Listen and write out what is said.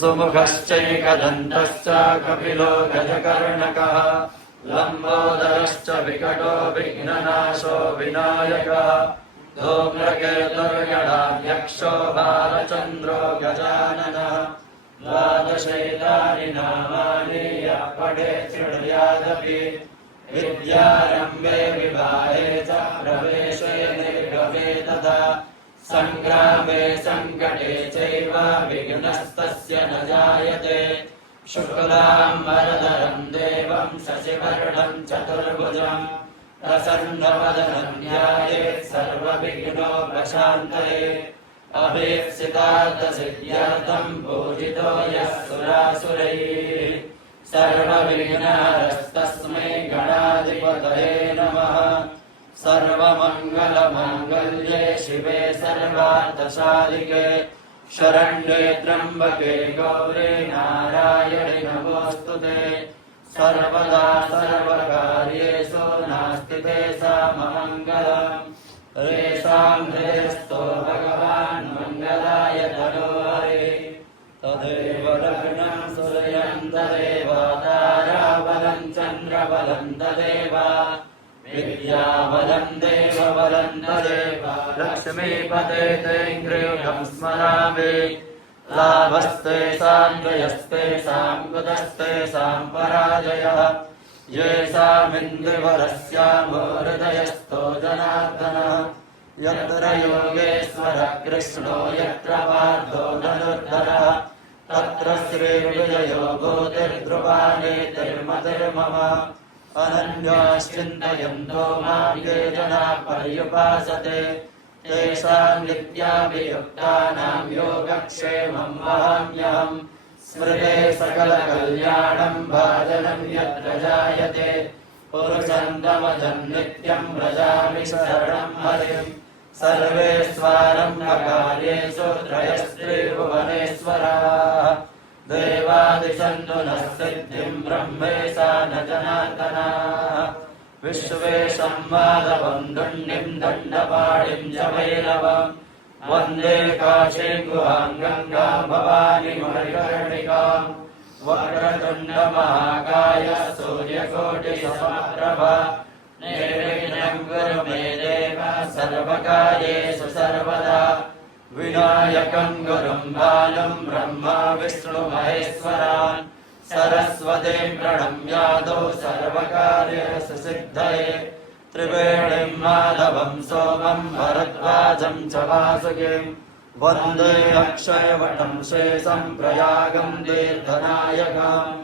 सुमुखश्चैकदन्तश्च कपिलो गजकर्णकः लम्बोदरश्च विकटो विघ्ननाशो विनायकः धूम्रकेतुर्गणाध्यक्षो बालचन्द्रो गजाननः द्वादशैतानि नामानि यः पठेत् शृणुयादपि विद्यारम्भे विवाहे च प्रवेशे निर्गमे तथा सङ्ग्रामे सङ्कटे चैव विघ्नस्तस्य न जायते शुक्लाम्बरधरम् देवम् शशिवर्णम् चतुर्भुजम् प्रसन्नवदनम् ध्यायेत् सर्वविघ्नोपशान्तये अभीप्सितार्थसिद्ध्यर्थम् पूजितो यः सुरासुरैः सर्वविघ्नहरस्तस्मै गणाधिपतये नमः सर्वमङ्गलमाङ्गल्ये शिवे सर्वार्थसाधिके शरण्ये त्र्यम्बके गौरी नारायणि नमोऽस्तुते सर्वदा सर्वकार्येषु नास्ति तेषाम् अमङ्गलम् येषाम् हृदयस्थो भगवान् मङ्गलाय तनोहरे तदेव लग्नम् सूर्यम् तदेव ताराबलम् चन्द्रबलम् तदेव विद्याबलम् देवबलम् तदेव लक्ष्मीपते तेऽङ्घ्रियुगम् स्मरामि लाभस्तेषाम् जयस्तेषाम् कुतस्तेषाम् पराजयः येषामिन्द्रिवरस्यामो हृदयस्थो जनार्दनः यत्र योगेश्वरः कृष्णो यत्र पार्थो धनुर्धरः तत्र श्रीर्विजयो भूतिर्ध्रुवानेतिर्मतिर्मम अनन्याश्चिन्तयन्तो मां ये जनाः पर्युपासते तेषाम् नित्याभियुक्तानां योगक्षेमम् वहाम्यहम् स्मृते सकलकल्याणम् भाजनम् यत्र जायते पुरुषन्तमजम् नित्यम् व्रजामि शरणम् हरिम् सर्वेष्वारम्भकार्येषु त्रयस्त्रिभुवनेश्वराः देवादिशन्तु नः सिद्धिम् ब्रह्मेशा न जनार्दनाः विश्वेशम् माधवम् दुण्डिम् दण्डपाणिम् च भैरवम् वन्दे काशीम् गुहाम् गङ्गाम् भवानीम् मणिकर्णिकाम् वक्रतुण्डमहाकाय सूर्यकोटिसमप्रभा निर्विघ्नं कुरु मे देव सर्वकार्येषु सर्वदा विनायकं गुरुं बालं ब्रह्मा विष्णुमहेश्वरान् सरस्वतीं प्रणम्यादौ सर्वकार्येषु सिद्धये त्रिवेणीं माधवं सोमं भरद्वाजं च वासुकीं वन्दे अक्षयवटं शेषं प्रयागं तीर्थनायकाम्